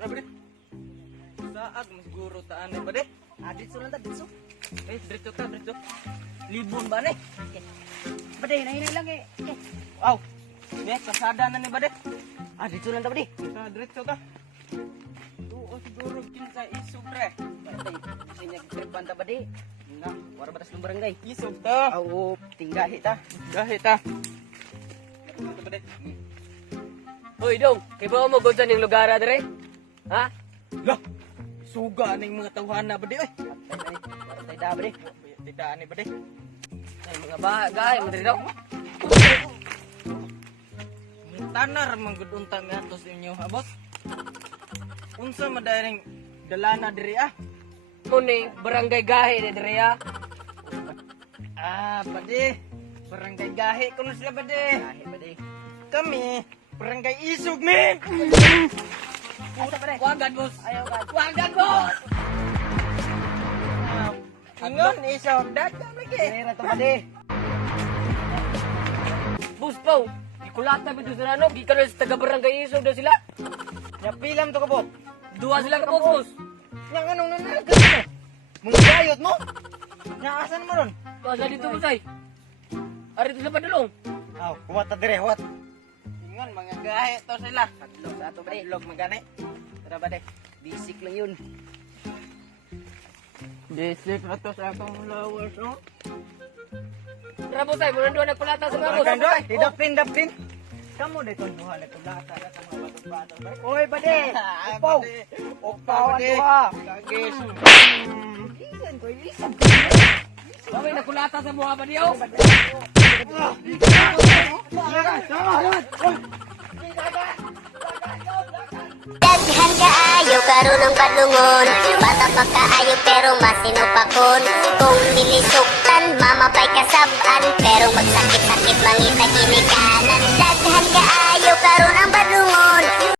Tara ba de? Saag mas siguro taan ba de? Dito lang ta, dito. Dito ka, dito. Libon ba ni? Bade, nahinay lang eh. Aw. Ni kasada na ni ba de? Dito lang ta, bade. Sa dito ka. Oo, siguro kinsa isog pre. Bade, sinya tripan ta, bade. Na, wala batas ng barangay. Isog ta. Oo, tinggahi ta. Gahit ta. Dito ba de? Hoy, dong, kay ba mo gud sa ning lugar dire? Ha? Lah. Suga ning mga tawhana ba de oy? Patay da, bade. Tidak ani ba de? Ay mga bagay mo diri daw. Tanar manggud unta mi atos inyo abot. Unsa madaring dalana diri ah? Muni barangay gahe ni dire ha. Bade. Barangay gahe kuno sila bade. Gahi, bade. Kami barangay isog men. Puta, bade. Wagan boss. Ayaw ka. Wagan boss. Ingon isog dagan lagi. Kira to, bade. Boss Pau, gikulata bito sila no, gikan sa taga barangay isog daw sila. Ya pilam to kabot. Duha sila ka boss. Yang anong nanagan mo? Mungayot mo? Naasan mo ron? Kasa dito usay. Ari to sa padulong. Kuwat ta dire, kuwat. Ingon mga gahe to sila. Padlog sa ato, bade. Log magani. Tara, bade. Basic lang yun. Basic na to sa akong flowers, no? Tara boss ay, muna doon nagkulata sa mga boss. Magando, hidap-din. Kamu dito buha na itong lata na sa mga bato-bato. Oy, bade. Upaw. Upaw, ade. Kagis. Isan ko, isan. Kami nagkulata sa buha ba niyo? Daghan kaayo karon ang padungon. Bata pa kaayo pero masinupakon. Kung nilisuktan mamapay kasaban, pero magsakit-sakit mangita ginikanan. Daghan kaayo karon